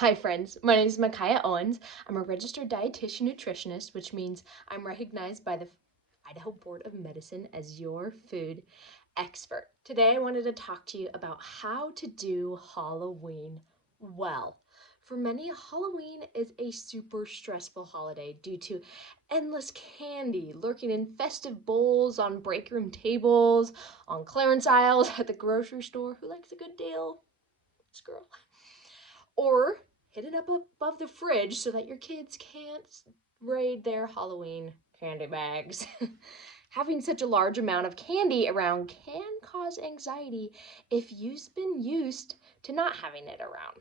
Hi friends, my name is Micaiah Owens. I'm a registered dietitian nutritionist, which means I'm recognized by the Idaho Board of Medicine as your food expert. Today I wanted to talk to you about how to do Halloween well. For many, Halloween is a super stressful holiday due to endless candy lurking in festive bowls, on break room tables, on clearance aisles at the grocery store. Who likes a good deal? This girl. Or hidden up above the fridge so that your kids can't raid their Halloween candy bags. Having such a large amount of candy around can cause anxiety if you've been used to not having it around.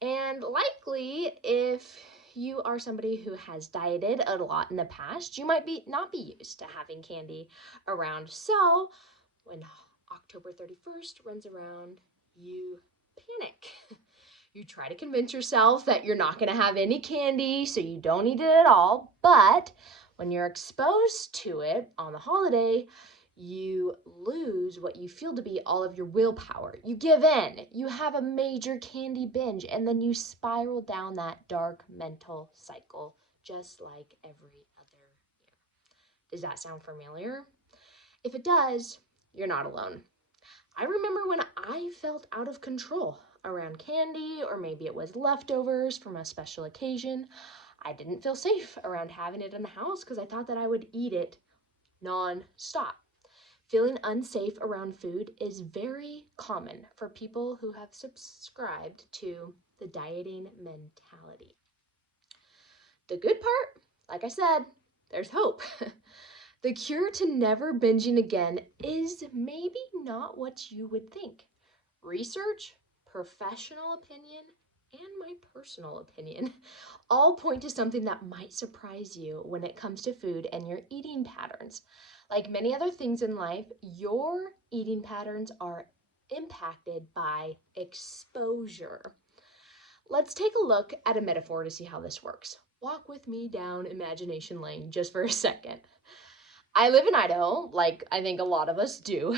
And likely, if you are somebody who has dieted a lot in the past, you might not be used to having candy around. So when October 31st runs around, you panic. You try to convince yourself that you're not going to have any candy, so you don't eat it at all. But when you're exposed to it on the holiday, you lose what you feel to be all of your willpower. You give in, you have a major candy binge, and then you spiral down that dark mental cycle, just like every other year. Does that sound familiar? If it does, you're not alone. I remember when I felt out of control around candy, or maybe it was leftovers from a special occasion. I didn't feel safe around having it in the house because I thought that I would eat it non-stop. Feeling unsafe around food is very common for people who have subscribed to the dieting mentality. The good part, like I said, there's hope. The cure to never binging again is maybe not what you would think. Research, professional opinion, and my personal opinion all point to something that might surprise you when it comes to food and your eating patterns. Like many other things in life, your eating patterns are impacted by exposure. Let's take a look at a metaphor to see how this works. Walk with me down imagination lane just for a second. I live in Idaho, like I think a lot of us do.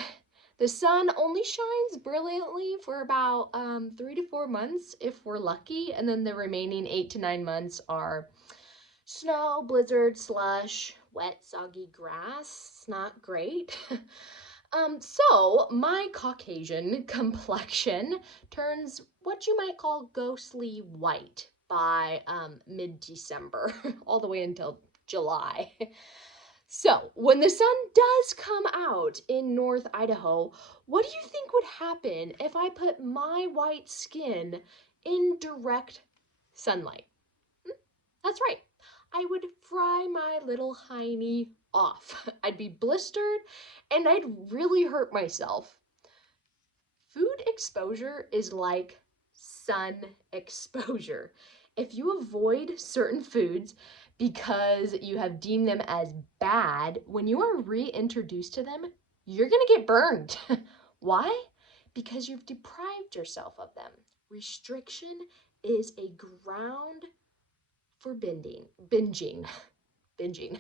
The sun only shines brilliantly for about 3 to 4 months if we're lucky, and then the remaining 8 to 9 months are snow, blizzard, slush, wet, soggy grass. It's not great. So my Caucasian complexion turns what you might call ghostly white by mid-December, all the way until July. So, when the sun does come out in North Idaho, what do you think would happen if I put my white skin in direct sunlight? That's right. I would fry my little hiney off. I'd be blistered and I'd really hurt myself. Food exposure is like sun exposure. If you avoid certain foods because you have deemed them as bad, when you are reintroduced to them, you're going to get burned. Why? Because you've deprived yourself of them. Restriction is a ground for binging. Binging.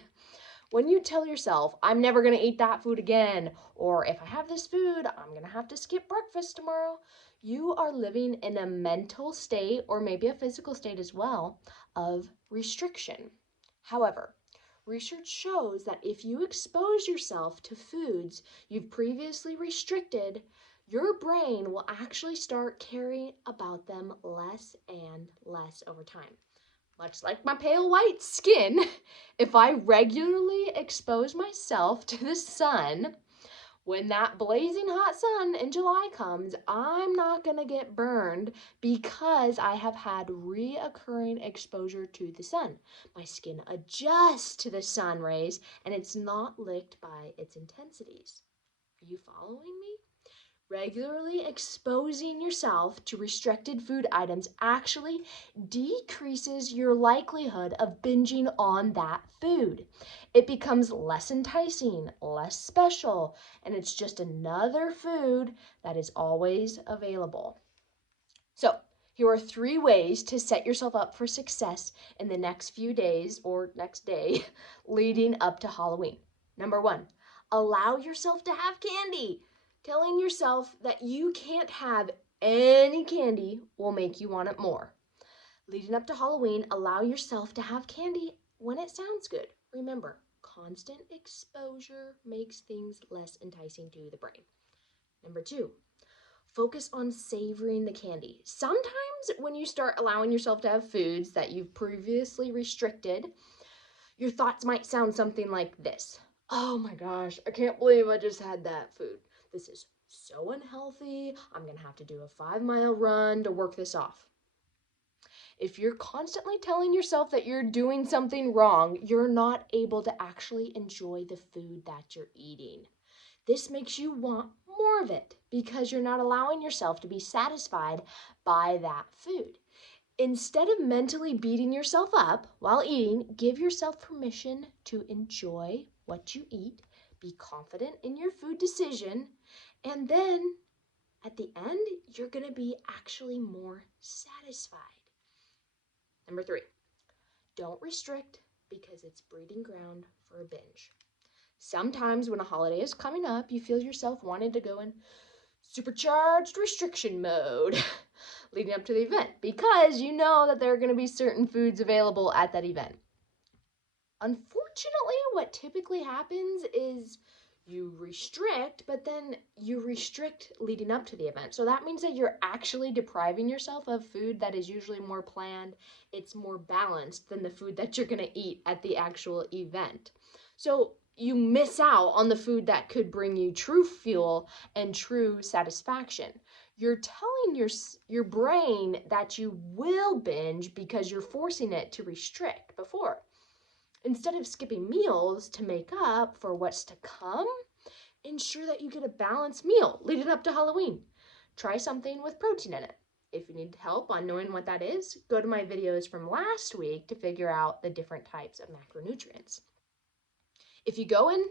When you tell yourself, I'm never going to eat that food again, or if I have this food, I'm going to have to skip breakfast tomorrow, you are living in a mental state, or maybe a physical state as well, of restriction. However, research shows that if you expose yourself to foods you've previously restricted, your brain will actually start caring about them less and less over time. Much like my pale white skin, if I regularly expose myself to the sun, when that blazing hot sun in July comes, I'm not going to get burned because I have had reoccurring exposure to the sun. My skin adjusts to the sun rays and it's not licked by its intensities. Are you following me? Regularly exposing yourself to restricted food items actually decreases your likelihood of binging on that food. It becomes less enticing, less special, and it's just another food that is always available. So, here are 3 ways to set yourself up for success in the next few days or next day leading up to Halloween. Number 1, allow yourself to have candy. Telling yourself that you can't have any candy will make you want it more. Leading up to Halloween, allow yourself to have candy when it sounds good. Remember, constant exposure makes things less enticing to the brain. Number two, focus on savoring the candy. Sometimes when you start allowing yourself to have foods that you've previously restricted, your thoughts might sound something like this. Oh my gosh, I can't believe I just had that food. This is so unhealthy. I'm going to have to do a 5-mile run to work this off. If you're constantly telling yourself that you're doing something wrong, you're not able to actually enjoy the food that you're eating. This makes you want more of it because you're not allowing yourself to be satisfied by that food. Instead of mentally beating yourself up while eating, give yourself permission to enjoy what you eat, be confident in your food decision, and then at the end, you're going to be actually more satisfied. Number three, don't restrict because it's breeding ground for a binge. Sometimes when a holiday is coming up, you feel yourself wanting to go in supercharged restriction mode leading up to the event because you know that there are going to be certain foods available at that event. Unfortunately, what typically happens is you restrict, but then you restrict leading up to the event. So that means that you're actually depriving yourself of food that is usually more planned. It's more balanced than the food that you're going to eat at the actual event. So you miss out on the food that could bring you true fuel and true satisfaction. You're telling your brain that you will binge because you're forcing it to restrict before. Instead of skipping meals to make up for what's to come, ensure that you get a balanced meal leading up to Halloween. Try something with protein in it. If you need help on knowing what that is, go to my videos from last week to figure out the different types of macronutrients. If you go in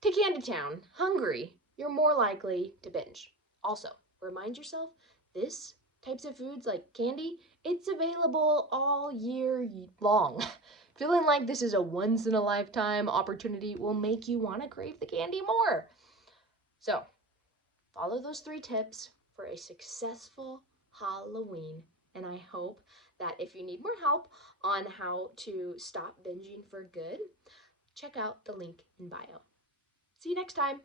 to Candy Town hungry, you're more likely to binge. Also, remind yourself this types of foods like candy, it's available all year long. Feeling like this is a once in a lifetime opportunity will make you want to crave the candy more. So, follow those 3 tips for a successful Halloween. And I hope that if you need more help on how to stop binging for good, check out the link in bio. See you next time.